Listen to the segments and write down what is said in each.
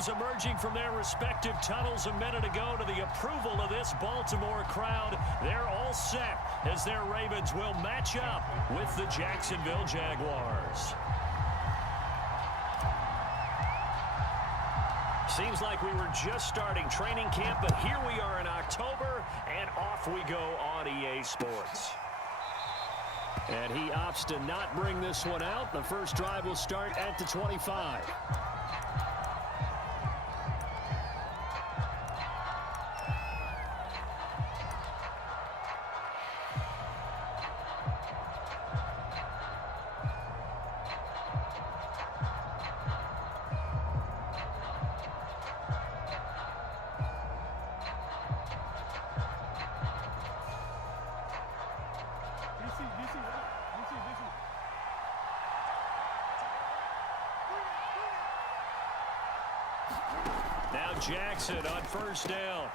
teams emerging from their respective tunnels a minute ago to the approval of this Baltimore crowd. They're all set as their Ravens will match up with the Jacksonville Jaguars. Seems like we were just starting training camp, but here we are in October, and off we go on EA Sports. And he opts to not bring this one out. The first drive will start at the 25. Now Jackson on first down.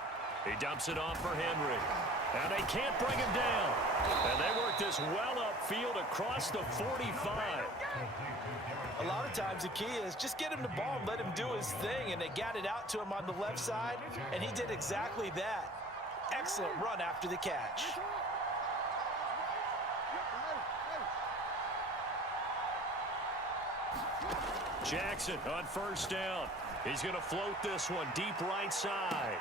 He dumps it off for Henry. And they can't bring him down. And they work this well upfield across the 45. A lot of times the key is just get him the ball and let him do his thing. And they got it out to him on the left side. And he did exactly that. Excellent run after the catch. Jackson on first down. He's going to float this one deep right side.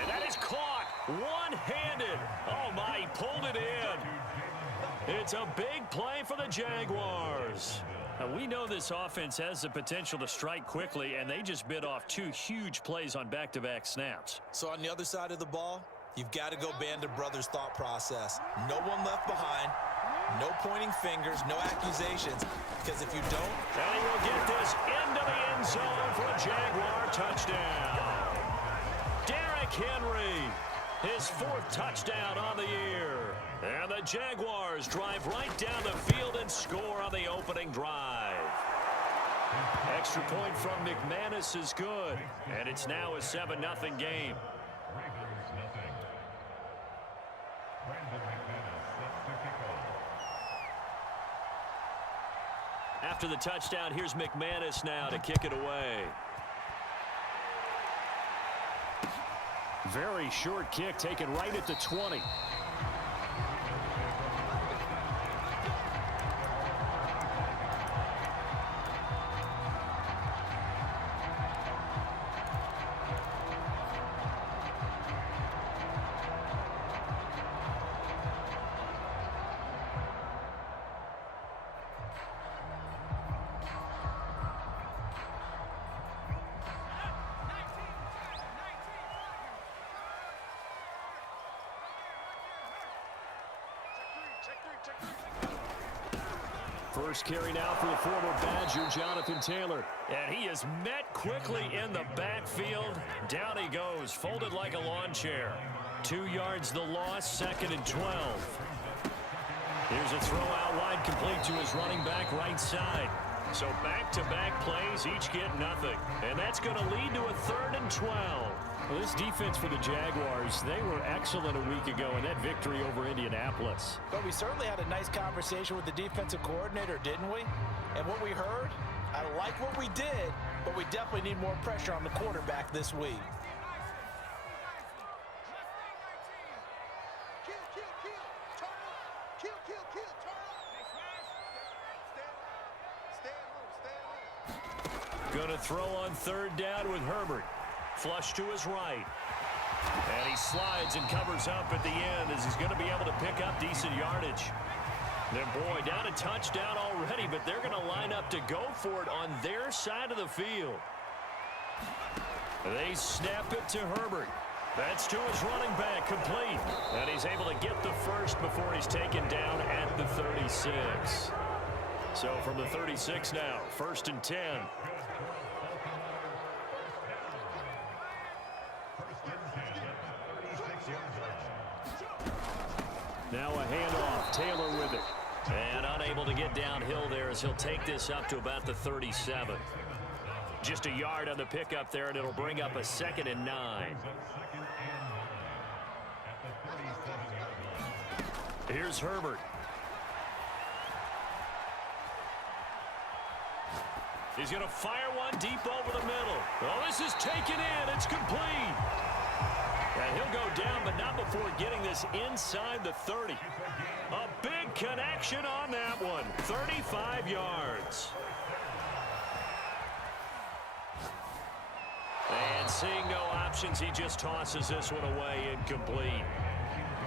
And that is caught one-handed. Oh, my, he pulled it in. It's a big play for the Jaguars. Now, we know this offense has the potential to strike quickly, and they just bit off two huge plays on back-to-back snaps. So on the other side of the ball, you've got to go Band of Brothers thought process. No one left behind. No pointing fingers, no accusations, because if you don't... And he will get this into the end zone for a Jaguar touchdown. Derrick Henry, his fourth touchdown on the year. And the Jaguars drive right down the field and score on the opening drive. Extra point from McManus is good, and it's now a 7-0 game. After the touchdown, here's McManus now to kick it away. Very short kick taken right at the 20. First carry now for the former Badger, Jonathan Taylor. And he is met quickly in the backfield. Down he goes, folded like a lawn chair. 2 yards the loss, 2nd and 12. Here's a throw out wide, complete to his running back right side. So back-to-back plays, each get nothing. And that's going to lead to a 3rd and 12. Well, this defense for the Jaguars, they were excellent a week ago in that victory over Indianapolis. But we certainly had a nice conversation with the defensive coordinator, didn't we? And what we heard, I like what we did, but we definitely need more pressure on the quarterback this week. Going to throw on 3rd down with Herbert. Flush to his right. And he slides and covers up at the end as he's going to be able to pick up decent yardage. Then, boy, down a touchdown already, but they're going to line up to go for it on their side of the field. They snap it to Herbert. That's to his running back, complete. And he's able to get the first before he's taken down at the 36. So from the 36 now, 1st and 10. Now a handoff, Taylor with it. And unable to get downhill there as he'll take this up to about the 37. Just a yard on the pickup there, and it'll bring up a 2nd and 9. Here's Herbert. He's going to fire one deep over the middle. Oh, this is taken in. It's complete. And he'll go down, but not before getting this inside the 30. A big connection on that one. 35 yards. And seeing no options, he just tosses this one away incomplete.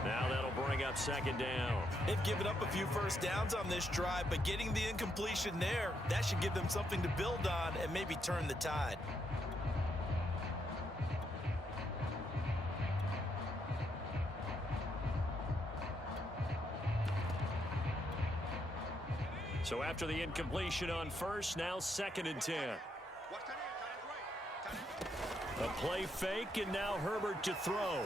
Now that'll bring up second down. They've given up a few first downs on this drive, but getting the incompletion there, that should give them something to build on and maybe turn the tide. So after the incompletion on first, now 2nd and 10. A play fake, and now Herbert to throw.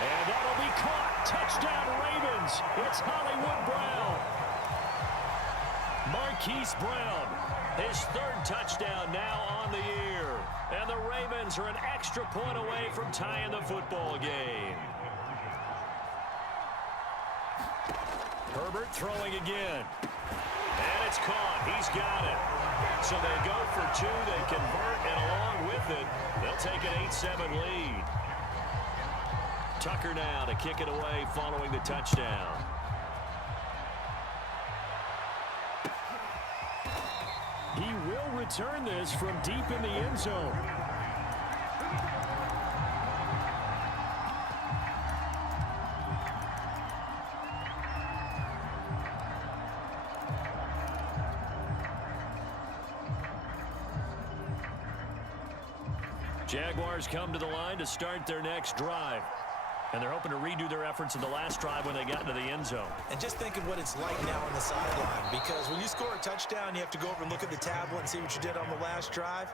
And that'll be caught. Touchdown, Ravens. It's Hollywood Brown. Marquise Brown, his 3rd touchdown now on the year. And the Ravens are an extra point away from tying the football game. Herbert throwing again. And it's caught. He's got it. So they go for 2. They convert, and along with it, they'll take an 8-7 lead. Tucker now to kick it away following the touchdown. He will return this from deep in the end zone. Jaguars come to the line to start their next drive. And they're hoping to redo their efforts in the last drive when they got into the end zone. And just think of what it's like now on the sideline, because when you score a touchdown, you have to go over and look at the tablet and see what you did on the last drive.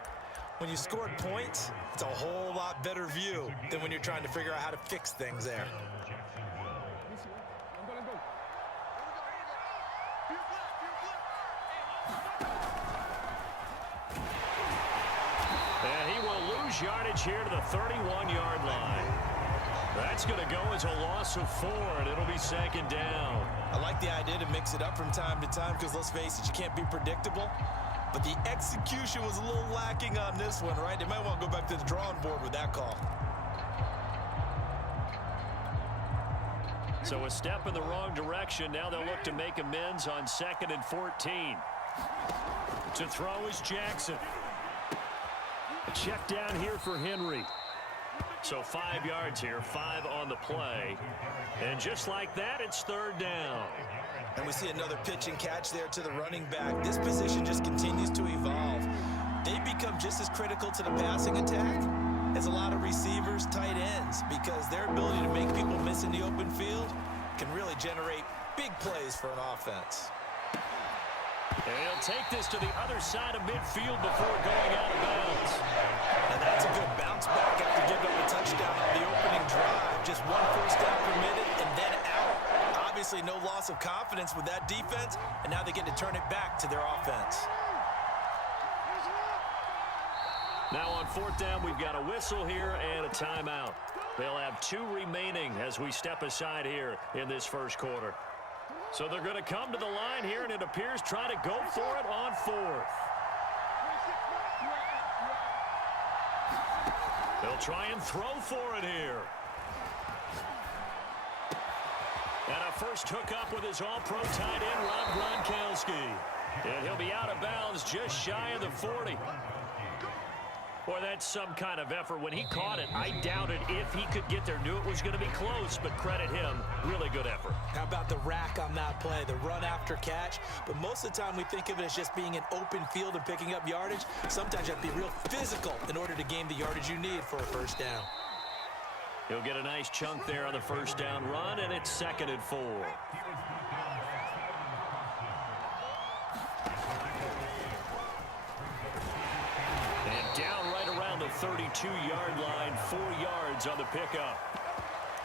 When you scored points, it's a whole lot better view than when you're trying to figure out how to fix things there. And he will lose yardage here to the 31-yard line. That's going to go as a loss of 4, and it'll be 2nd down. I like the idea to mix it up from time to time because, let's face it, you can't be predictable. But the execution was a little lacking on this one, right? They might want to go back to the drawing board with that call. So a step in the wrong direction. Now they'll look to make amends on 2nd and 14. To throw is Jackson. Check down here for Henry. So 5 yards here, 5 on the play. And just like that, it's 3rd down. And we see another pitch and catch there to the running back. This position just continues to evolve. They become just as critical to the passing attack as a lot of receivers, tight ends, because their ability to make people miss in the open field can really generate big plays for an offense. And he'll take this to the other side of midfield before going out of bounds. And that's a good bounce back after giving up a touchdown on the opening drive. Just 1 first down permitted and then out. Obviously no loss of confidence with that defense, and now they get to turn it back to their offense. Now on 4th down, we've got a whistle here and a timeout. They'll have 2 remaining as we step aside here in this first quarter. So they're going to come to the line here, and it appears try to go for it on 4th. They'll try and throw for it here. And a first hookup with his all-pro tight end, Rob Gronkowski. And he'll be out of bounds just shy of the 40. Boy, that's some kind of effort. When he caught it, I doubted if he could get there. Knew it was going to be close, but credit him. Really good effort. How about the rack on that play, the run after catch? But most of the time we think of it as just being an open field and picking up yardage. Sometimes you have to be real physical in order to gain the yardage you need for a first down. He'll get a nice chunk there on the first down run, and it's 2nd and 4. And down right around the 32-yard line, 4 yards on the pickup.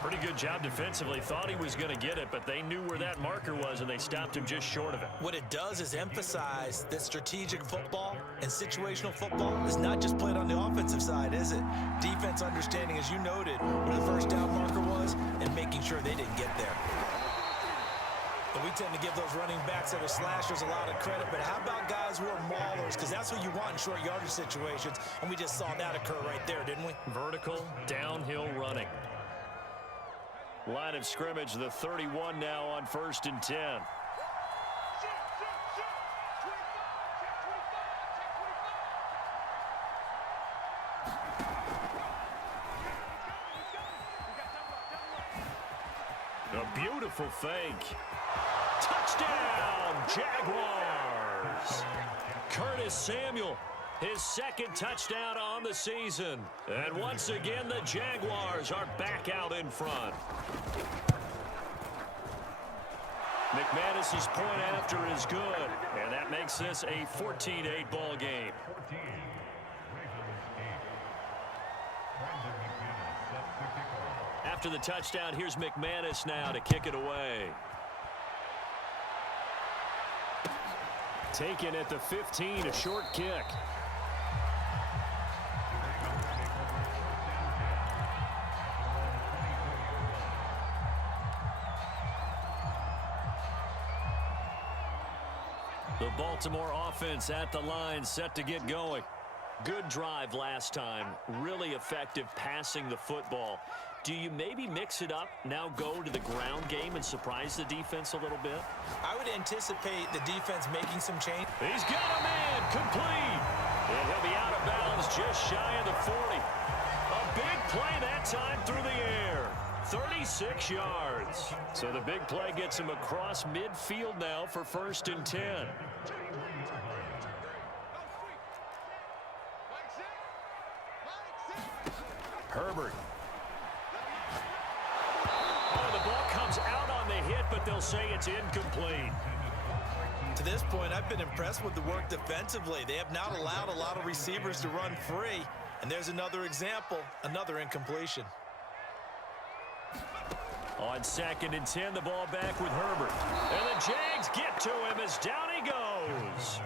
Pretty good job defensively. Thought he was going to get it, but they knew where that marker was, and they stopped him just short of it. What it does is emphasize that strategic football and situational football is not just played on the offensive side, is it? Defense understanding, as you noted, where the first down marker was and making sure they didn't get there. And we tend to give those running backs that are slashers a lot of credit, but how about guys who are maulers? Because that's what you want in short yardage situations, and we just saw that occur right there, didn't we? Vertical, downhill running. Line of scrimmage, the 31 now on 1st and 10. A beautiful fake. Touchdown, Jaguars! Curtis Samuel, his second touchdown on the season. And once again, the Jaguars are back out in front. McManus's point after is good, and that makes this a 14-8 ball game. After the touchdown, here's McManus now to kick it away. Taken at the 15, a short kick. The Baltimore offense at the line, set to get going. Good drive last time. Really effective passing the football. Do you maybe mix it up, now go to the ground game and surprise the defense a little bit? I would anticipate the defense making some change. He's got a man, complete. And he'll be out of bounds just shy of the 40. A big play that time through the air. 36 yards. So the big play gets him across midfield now for 1st and 10. Herbert. Oh, the ball comes out on the hit, but they'll say it's incomplete. To this point, I've been impressed with the work defensively. They have not allowed a lot of receivers to run free. And there's another example, another incompletion. On 2nd and 10, the ball back with Herbert. And the Jags get to him as down he goes.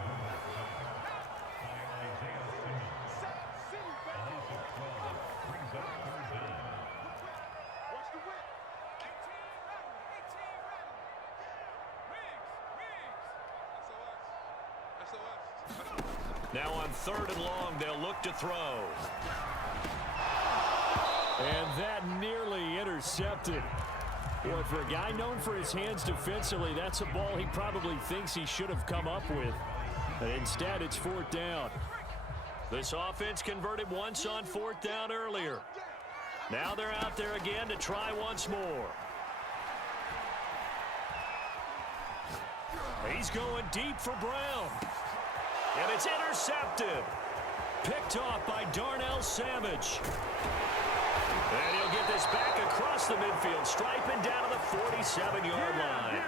Now on 3rd and long, they'll look to throw. And that nearly intercepted. Boy, for a guy known for his hands defensively, that's a ball he probably thinks he should have come up with. But instead, it's 4th down. This offense converted once on 4th down earlier. Now they're out there again to try once more. He's going deep for Brown. And it's intercepted. Picked off by Darnell Savage. And he'll get this back across the midfield, striping down to the 47-yard line.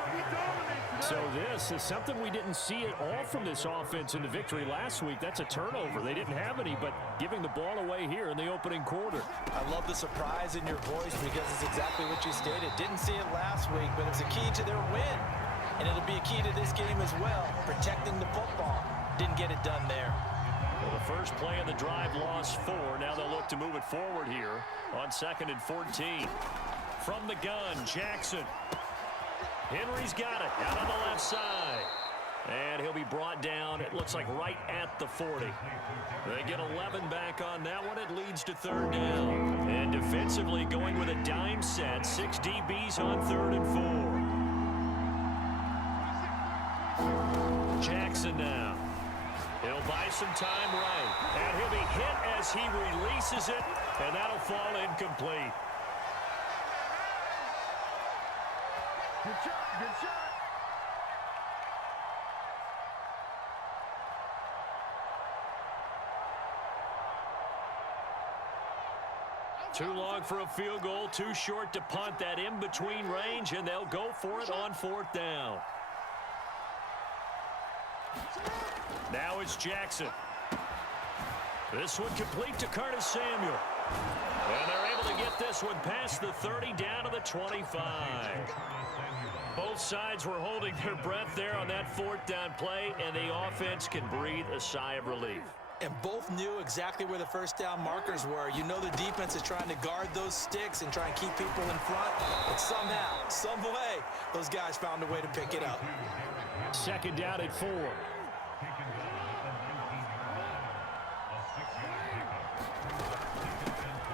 So this is something we didn't see at all from this offense in the victory last week. That's a turnover. They didn't have any, but giving the ball away here in the opening quarter. I love the surprise in your voice because it's exactly what you stated. Didn't see it last week, but it's a key to their win. And it'll be a key to this game as well, protecting the football. Didn't get it done there. Well, the first play of the drive lost 4. Now they'll look to move it forward here on 2nd and 14. From the gun, Jackson. Henry's got it out on the left side. And he'll be brought down, it looks like right at the 40. They get 11 back on that one. It leads to 3rd down. And defensively going with a dime set. 6 DBs on 3rd and 4. Jackson now. He'll buy some time right. And he'll be hit as he releases it. And that'll fall incomplete. Good shot, good shot. Too long for a field goal, too short to punt. That in-between range, and they'll go for it on 4th down. Now it's Jackson. This one complete to Curtis Samuel. And they're able to get this one past the 30 down to the 25. Both sides were holding their breath there on that 4th down play, and the offense can breathe a sigh of relief. And both knew exactly where the first down markers were. You know the defense is trying to guard those sticks and try and keep people in front. But somehow, some way, those guys found a way to pick it up. Second down at 4.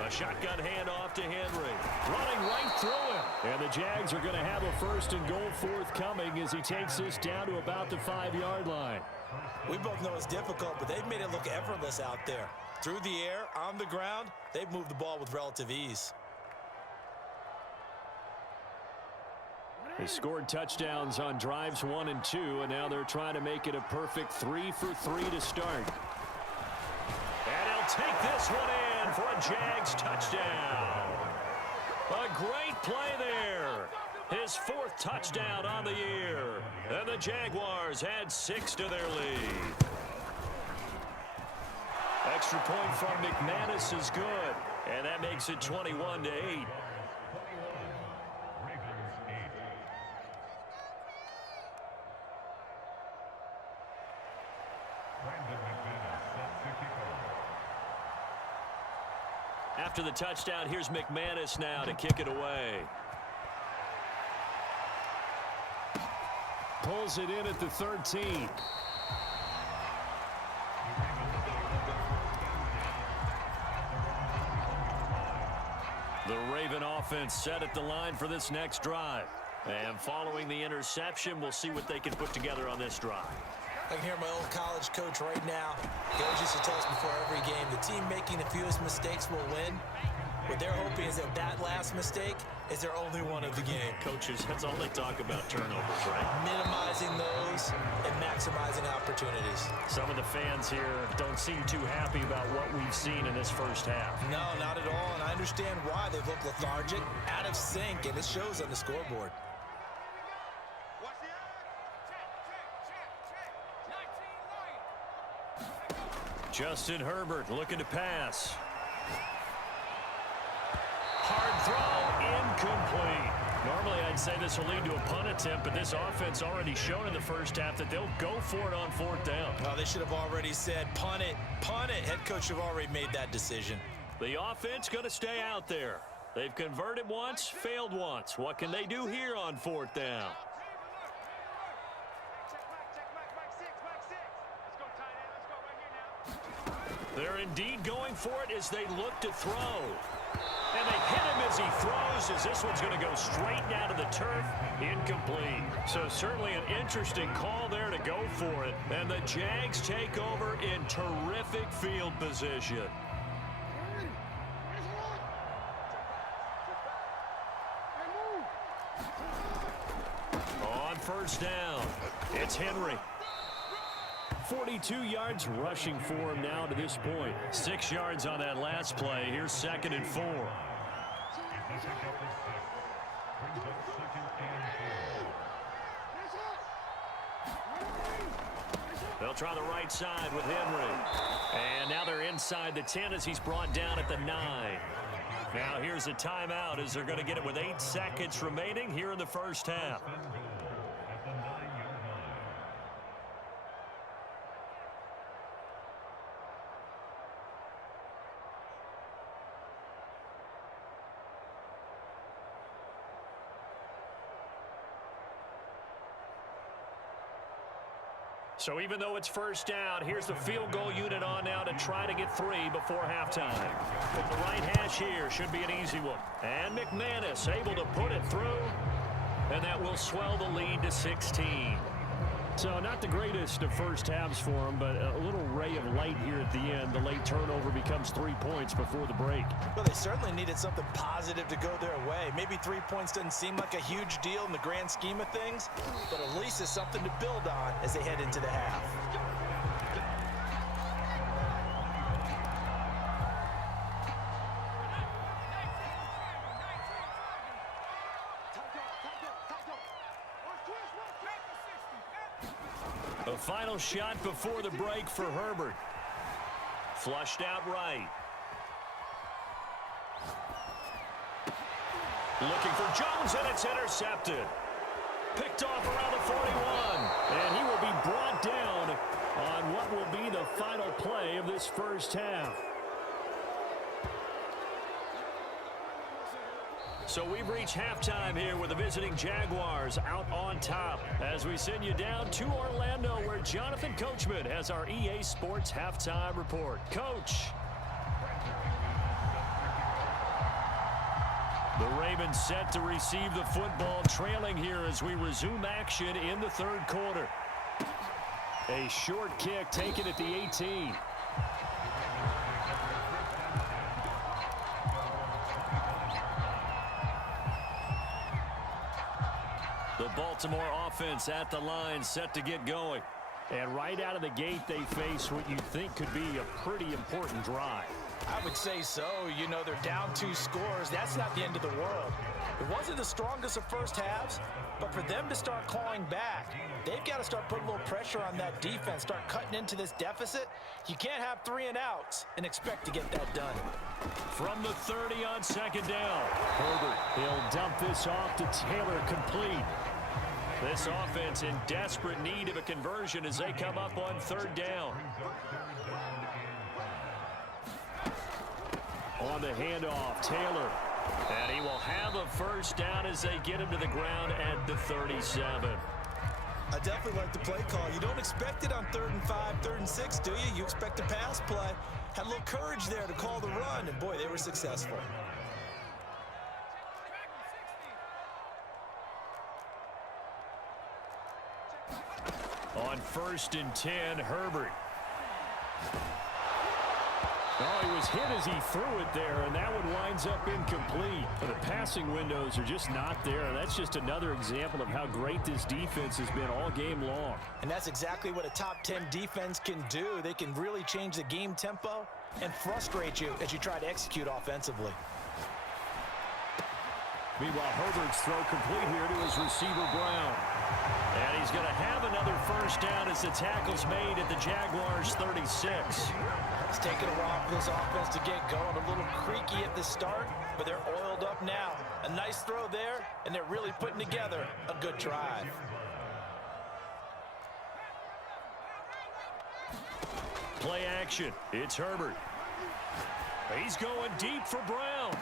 A shotgun handoff to Henry. Running right through him. And the Jags are going to have a first and goal forthcoming as he takes this down to about the 5-yard line. We both know it's difficult, but they've made it look effortless out there. Through the air, on the ground, they've moved the ball with relative ease. They scored touchdowns on drives 1 and 2, and now they're trying to make it a perfect 3 for 3 to start. And he'll take this one in for a Jags touchdown. A great play there. His 4th touchdown on the year. And the Jaguars add 6 to their lead. Extra point from McManus is good. And that makes it 21-8. After the touchdown, here's McManus now to kick it away. Pulls it in at the 13. The Raven offense set at the line for this next drive. And following the interception, we'll see what they can put together on this drive. I can hear my old college coach right now. Coach used to tell us before every game, the team making the fewest mistakes will win. What they're hoping is that that last mistake is their only one of the game. Coaches, that's all they talk about, turnovers, right? Minimizing those and maximizing opportunities. Some of the fans here don't seem too happy about what we've seen in this first half. No, not at all, and I understand why. They've looked lethargic, out of sync, and it shows on the scoreboard. Justin Herbert looking to pass. Hard throw, incomplete. Normally I'd say this will lead to a punt attempt, but this offense already shown in the first half that they'll go for it on 4th down. Oh, they should have already said, punt it, punt it. Head coach should have already made that decision. The offense going to stay out there. They've converted once, failed once. What can they do here on 4th down? They're indeed going for it as they look to throw. And they hit him as he throws, as this one's going to go straight down to the turf. Incomplete. So certainly an interesting call there to go for it. And the Jags take over in terrific field position. On 1st down, it's Henry. 42 yards rushing for him now to this point. 6 yards on that last play. Here's 2nd and 4. They'll try the right side with Henry. And now they're inside the 10 as he's brought down at the 9. Now here's a timeout as they're going to get it with 8 seconds remaining here in the first half. So even though it's 1st down, here's the field goal unit on now to try to get 3 before halftime. But the right hash here should be an easy one. And McManus able to put it through. And that will swell the lead to 16. So not the greatest of first halves for him, but a little ray of light here at the end. The late turnover becomes 3 points before the break. Well, they certainly needed something positive to go their way. Maybe 3 points doesn't seem like a huge deal in the grand scheme of things, but at least it's something to build on as they head into the half. A final shot before the break for Herbert. Flushed out right. Looking for Jones, and it's intercepted. Picked off around the 41. And he will be brought down on what will be the final play of this first half. So we've reached halftime here with the visiting Jaguars out on top as we send you down to Orlando where Jonathan Coachman has our EA Sports halftime report. Coach. The Ravens set to receive the football, trailing here as we resume action in the third quarter. A short kick taken at the 18. The Baltimore offense at the line set to get going. And right out of the gate, they face what you think could be a pretty important drive. I would say so. You know, they're down 2 scores. That's not the end of the world. It wasn't the strongest of first halves, but for them to start clawing back, they've got to start putting a little pressure on that defense, start cutting into this deficit. You can't have 3 and outs and expect to get that done. From the 30 on second down, Herbert, he'll dump this off to Taylor, complete. This offense in desperate need of a conversion as they come up on third down. On the handoff, Taylor. And he will have a first down as they get him to the ground at the 37. I definitely like the play call. You don't expect it on 3rd and 5, 3rd and 6, do you? You expect a pass play. Had a little courage there to call the run, and boy, they were successful. On 1st and 10, Herbert. Oh, he was hit as he threw it there, and that one winds up incomplete. But the passing windows are just not there, and that's just another example of how great this defense has been all game long. And that's exactly what a top 10 defense can do. They can really change the game tempo and frustrate you as you try to execute offensively. Meanwhile, Herbert's throw complete here to his receiver, Brown. And he's going to have another first down as the tackle's made at the Jaguars' 36. It's taken a while for this offense to get going. A little creaky at the start, but they're oiled up now. A nice throw there, and they're really putting together a good drive. Play action. It's Herbert. He's going deep for Brown.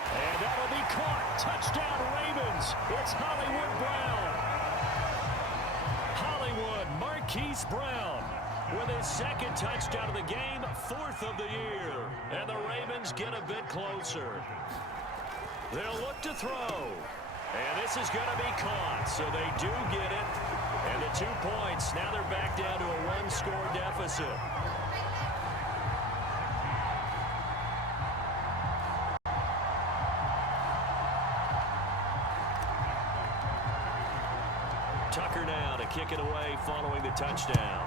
And that'll be caught. Touchdown, Ravens. It's Hollywood Brown. Hollywood Marquise Brown with his 2nd touchdown of the game, 4th of the year. And the Ravens get a bit closer. They'll look to throw. And this is going to be caught, so they do get it. And the 2 points, now they're back down to a 1-score deficit. Tucker now to kick it away following the touchdown.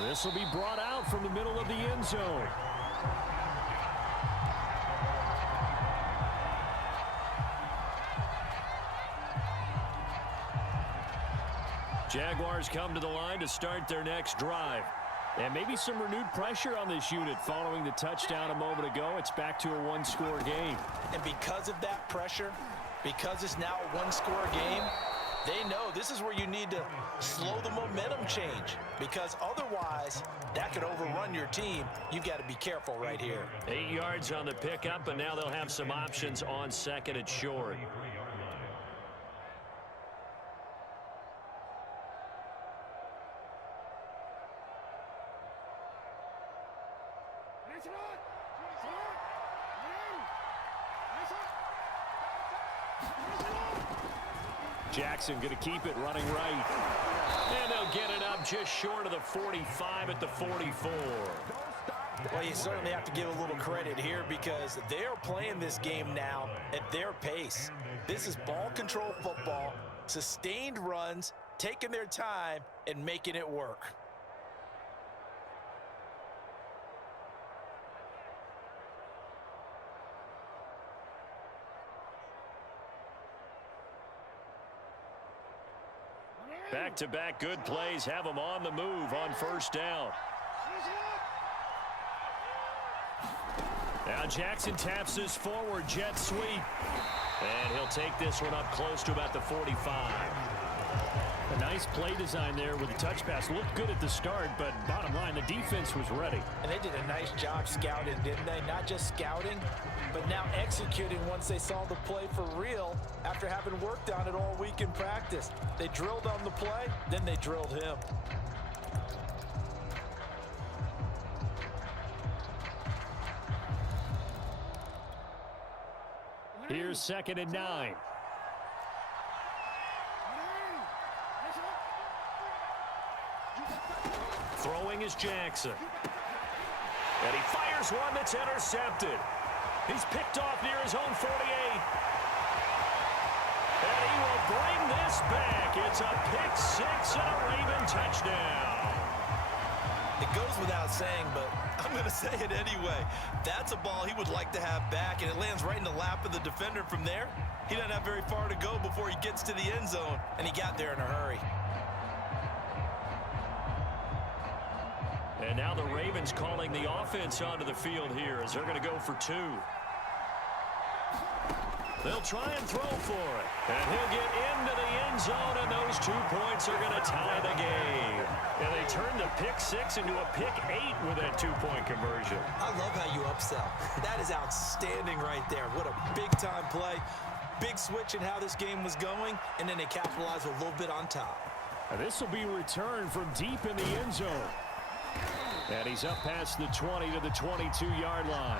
This will be brought out from the middle of the end zone. Jaguars come to the line to start their next drive. And maybe some renewed pressure on this unit following the touchdown a moment ago. It's back to a 1-score game. And because of that pressure, because it's now a 1-score game, they know this is where you need to slow the momentum change, because otherwise that could overrun your team. You've got to be careful right here. 8 yards on the pickup, and now they'll have some options on 2nd and short. Jackson going to keep it running right. And they'll get it up just short of the 45 at the 44. Well, you certainly have to give a little credit here because they're playing this game now at their pace. This is ball control football, sustained runs, taking their time and making it work. Back-to-back good plays have them on the move on 1st down. Now Jackson taps this forward jet sweep. And he'll take this one up close to about the 45. A nice play design there with the touch pass. Looked good at the start, but bottom line, the defense was ready. And they did a nice job scouting, didn't they? Not just scouting, but now executing once they saw the play for real after having worked on it all week in practice. They drilled on the play, then they drilled him. Here's 2nd and 9. Throwing is Jackson. And he fires one that's intercepted. He's picked off near his own 48. And he will bring this back. It's a pick six and a Raven touchdown. It goes without saying, but I'm going to say it anyway. That's a ball he would like to have back, and it lands right in the lap of the defender from there. He doesn't have very far to go before he gets to the end zone, and he got there in a hurry. And now the Ravens calling the offense onto the field here as they're going to go for 2. They'll try and throw for it. And he'll get into the end zone, and those 2 points are going to tie the game. And they turn the pick 6 into a pick 8 with that 2-point conversion. I love how you upsell. That is outstanding right there. What a big-time play. Big switch in how this game was going, and then they capitalize a little bit on top. Now this will be returned from deep in the end zone. And he's up past the 20 to the 22-yard line.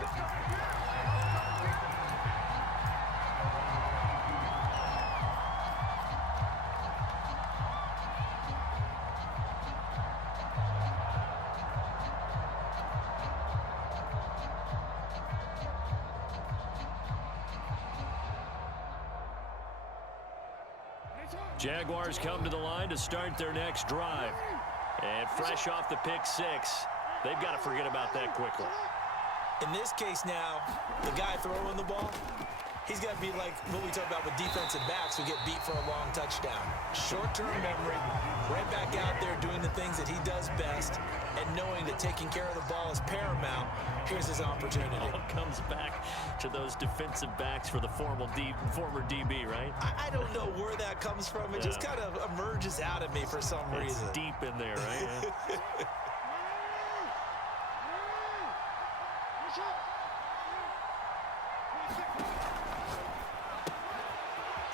Jaguars come to the line to start their next drive. And fresh off the pick 6, they've got to forget about that quickly. In this case now, the guy throwing the ball, he's got to be like what we talk about with defensive backs who get beat for a long touchdown. Short-term memory, right back out there doing the things that he does best, and knowing that taking care of the ball is paramount. Here's his opportunity. It all comes back to those defensive backs for the former DB, right? I don't know where that comes from. It just kind of emerges out of me for some reason. It's deep in there, right?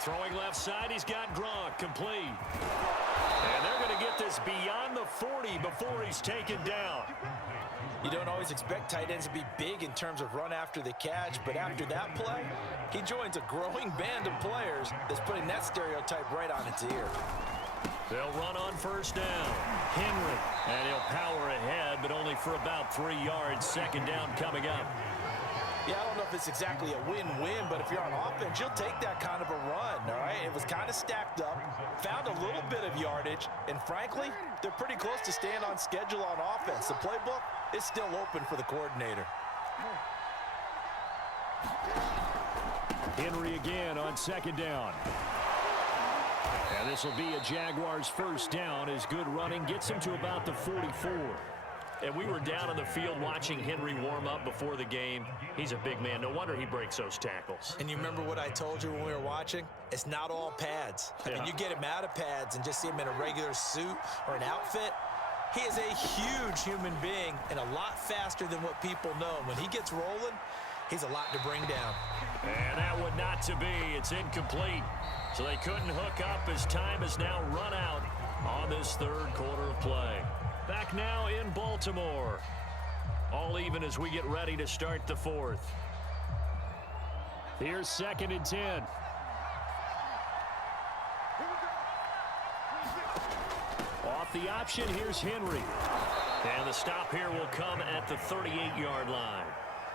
Throwing left side, he's got Gronk, complete. And they're going to get this beyond the 40 before he's taken down. You don't always expect tight ends to be big in terms of run after the catch, but after that play, he joins a growing band of players that's putting that stereotype right on its ear. They'll run on first down. Henry, and he'll power ahead, but only for about 3 yards. 2nd down coming up. Yeah, I don't know if it's exactly a win-win, but if you're on offense, you'll take that kind of a run, all right? It was kind of stacked up, found a little bit of yardage, and frankly, they're pretty close to staying on schedule on offense. The playbook is still open for the coordinator. Henry again on 2nd down. And this will be a Jaguars first down as good running gets him to about the 44. And we were down on the field watching Henry warm up before the game. He's a big man. No wonder he breaks those tackles. And you remember what I told you when we were watching? It's not all pads. I mean, you get him out of pads and just see him in a regular suit or an outfit. He is a huge human being and a lot faster than what people know. When he gets rolling, he's a lot to bring down. And that one not to be. It's incomplete. So they couldn't hook up as time has now run out on this 3rd quarter of play. Back now in Baltimore. All even as we get ready to start the 4th. Here's 2nd and 10. Off the option, here's Henry. And the stop here will come at the 38-yard line.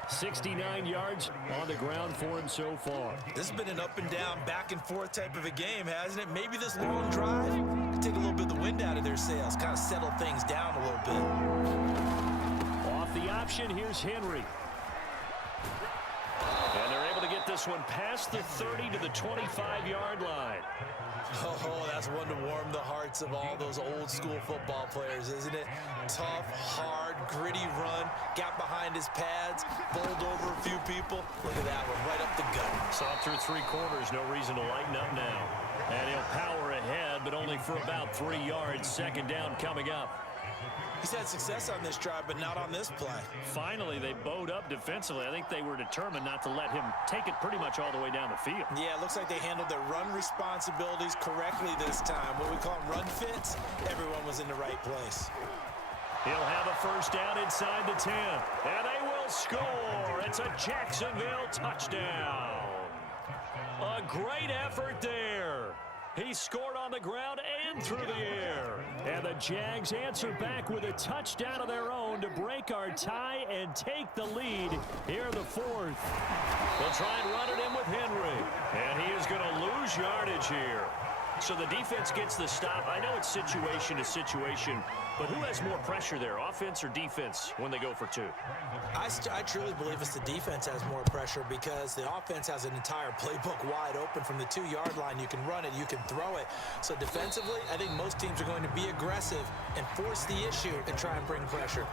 69 yards on the ground for him so far. This has been an up and down, back and forth type of a game, hasn't it? Maybe this long drive could take a little bit of the wind out of their sails, kind of settle things down a little bit. Off the option, here's Henry. And they're able to get this one past the 30 to the 25-yard line. Oh, that's one to warm the hearts of all those old-school football players, isn't it? Tough, hard, gritty run, got behind his pads, bowled over a few people. Look at that one, right up the gut. Saw through 3 quarters, no reason to lighten up now. And he'll power ahead, but only for about 3 yards. Second down coming up. He's had success on this drive, but not on this play. Finally, they bowed up defensively. I think they were determined not to let him take it pretty much all the way down the field. Yeah, it looks like they handled their run responsibilities correctly this time. What we call them run fits, everyone was in the right place. He'll have a first down inside the 10. And they will score. It's a Jacksonville touchdown. A great effort there. He scored on the ground and through the air. And the Jags answer back with a touchdown of their own to break our tie and take the lead here in the 4th. They'll try and run it in with Henry. And he is going to lose yardage here. So the defense gets the stop. I know it's situation to situation, but who has more pressure there, offense or defense, when they go for 2? I truly believe it's the defense has more pressure because the offense has an entire playbook wide open from the 2-yard line. You can run it, you can throw it. So defensively, I think most teams are going to be aggressive and force the issue and try and bring pressure.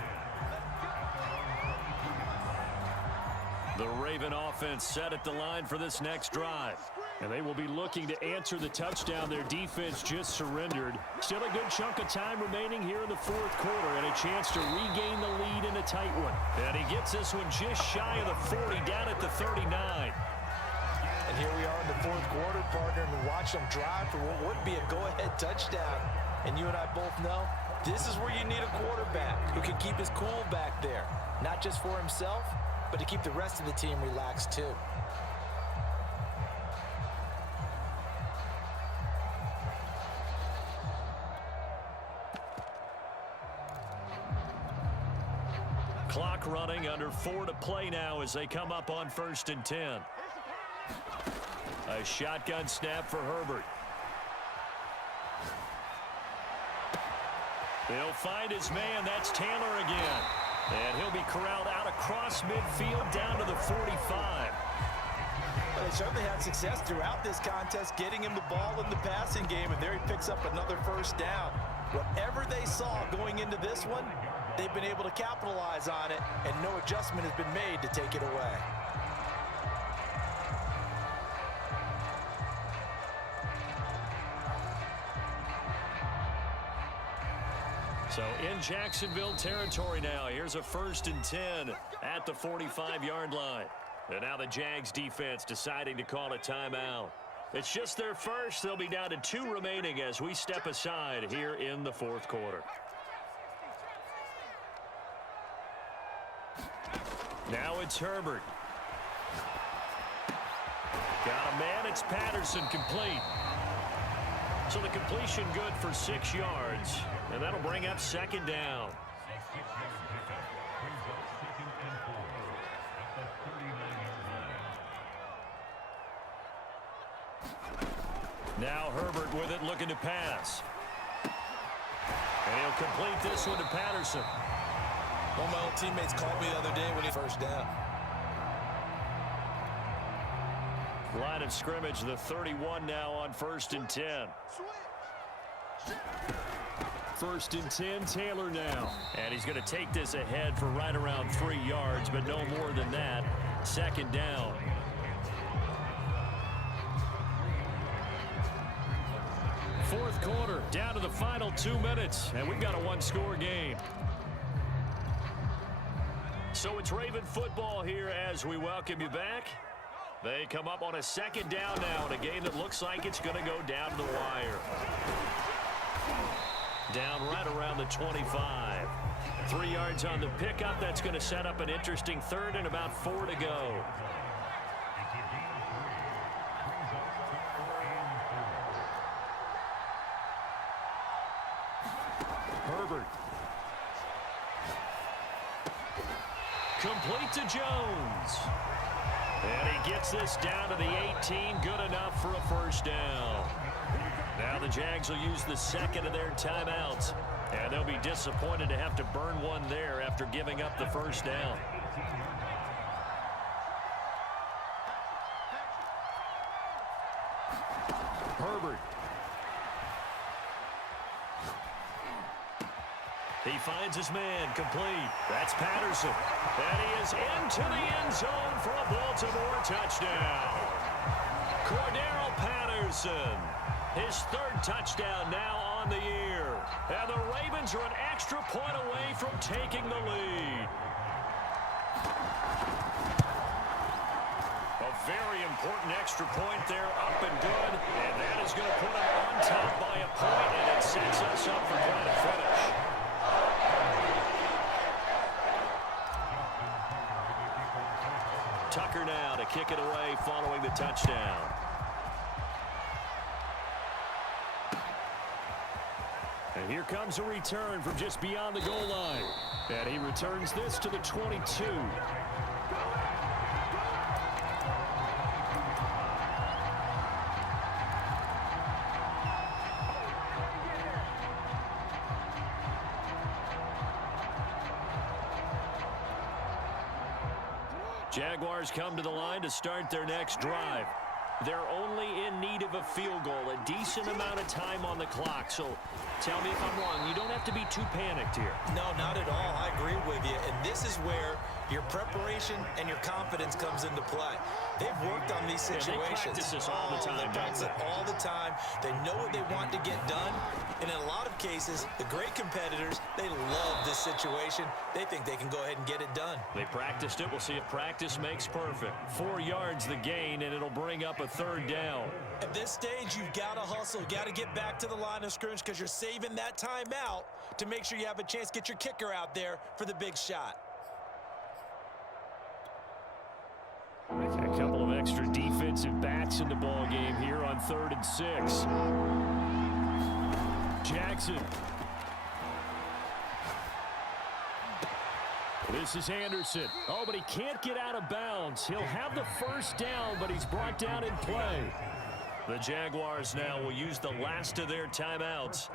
The Raven offense set at the line for this next drive. And they will be looking to answer the touchdown their defense just surrendered. Still a good chunk of time remaining here in the 4th quarter and a chance to regain the lead in a tight one. And he gets this one just shy of the 40, down at the 39. And here we are in the 4th quarter, partner, and watch them drive for what would be a go-ahead touchdown. And you and I both know this is where you need a quarterback who can keep his cool back there. Not just for himself, but to keep the rest of the team relaxed too. Clock running, under 4 to play now as they come up on 1st and 10. A shotgun snap for Herbert. They'll find his man. That's Taylor again. And he'll be corralled out across midfield down to the 45. Well, they certainly had success throughout this contest, getting him the ball in the passing game, and there he picks up another first down. Whatever they saw going into this one, they've been able to capitalize on it, and no adjustment has been made to take it away. So in Jacksonville territory now. Here's a 1st and 10 at the 45-yard line. And now the Jags defense deciding to call a timeout. It's just their first. They'll be down to 2 remaining as we step aside here in the 4th quarter. Now it's Herbert. Got a man. It's Patterson, complete. So the completion good for 6 yards. And that'll bring up 2nd down. Now Herbert with it, looking to pass. And he'll complete this one to Patterson. One of my old teammates called me the other day when he first down. Line of scrimmage, the 31 now on 1st and 10. 1st and 10, Taylor now. And he's going to take this ahead for right around 3 yards, but no more than that. 2nd down. Fourth quarter, down to the final 2 minutes, and we've got a 1-score game. So it's Raven football here as we welcome you back. They come up on a 2nd down now in a game that looks like it's going to go down to the wire. Down right around the 25. 3 yards on the pickup. That's going to set up an interesting 3rd and about 4 to go. Herbert. Complete to Jones. And he gets this down to the 18. Good enough for a 1st down. Now the Jags will use the 2nd of their timeouts. And they'll be disappointed to have to burn one there after giving up the 1st down. Herbert. He finds his man, complete. That's Patterson. And he is into the end zone for a Baltimore touchdown. Cordero Patterson, his third touchdown now on the year. And the Ravens are an extra point away from taking the lead. A very important extra point there, up and good. And that is going to put him on top by a point, and it sets us up for trying to finish. Tucker now to kick it away following the touchdown. And here comes a return from just beyond the goal line. And he returns this to the 22. Jaguars come to the line to start their next drive. They're only in need of a field goal, a decent amount of time on the clock. So tell me if I'm wrong. You don't have to be too panicked here. No, not at all. I agree with you. And this is where your preparation and your confidence comes into play. They've worked on these situations. They practice this all the time. They practice it all the time. They know what they want to get done. And in a lot of cases, the great competitors, they love this situation. They think they can go ahead and get it done. They practiced it. We'll see if practice makes perfect. 4 yards the gain, and it'll bring up a third down. At this stage, you've got to hustle. Got to get back to the line of scrimmage because you're saving that timeout to make sure you have a chance to get your kicker out there for the big shot. A couple of extra defensive backs in the ball game here on 3rd and 6. Jackson. This is Anderson. Oh, but he can't get out of bounds. He'll have the first down, but he's brought down in play. The Jaguars now will use the last of their timeouts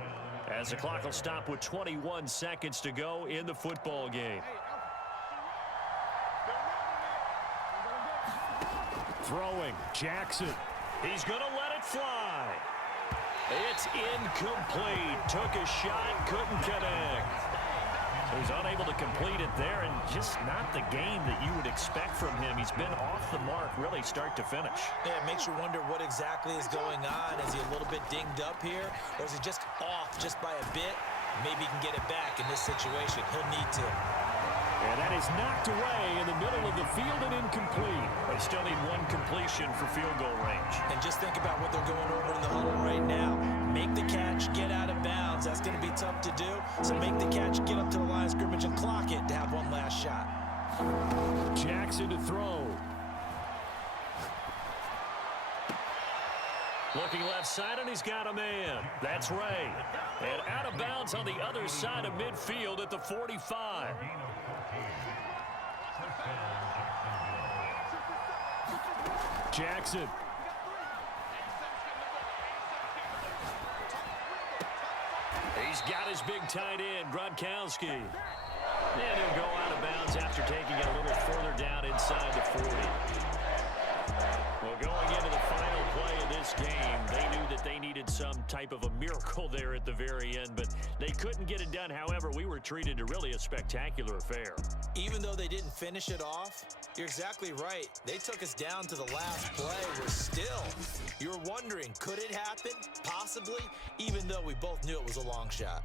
as the clock will stop with 21 seconds to go in the football game. Throwing, Jackson. He's going to let it fly. It's incomplete. Took a shot, couldn't connect. So he's unable to complete it there, and just not the game that you would expect from him. He's been off the mark, really start to finish. Yeah, it makes you wonder what exactly is going on. Is he a little bit dinged up here, or is he just off just by a bit? Maybe he can get it back in this situation. He'll need to. And that is knocked away in the middle of the field and incomplete. They still need one completion for field goal range. And just think about what they're going over in the huddle right now. Make the catch, get out of bounds. That's going to be tough to do. So make the catch, get up to the line of scrimmage, and clock it to have one last shot. Jackson to throw. Looking left side, and he's got a man. That's Ray. And out of bounds on the other side of midfield at the 45. Jackson. He's got his big tight end, Gronkowski. And he'll go out of bounds after taking it a little further down inside the 40. Well, going into the final play of this game, they knew that they needed some type of a miracle there at the very end, but they couldn't get it done. However, we were treated to really a spectacular affair. Even though they didn't finish it off, you're exactly right. They took us down to the last play. We're still, you're wondering, could it happen? Possibly, even though we both knew it was a long shot.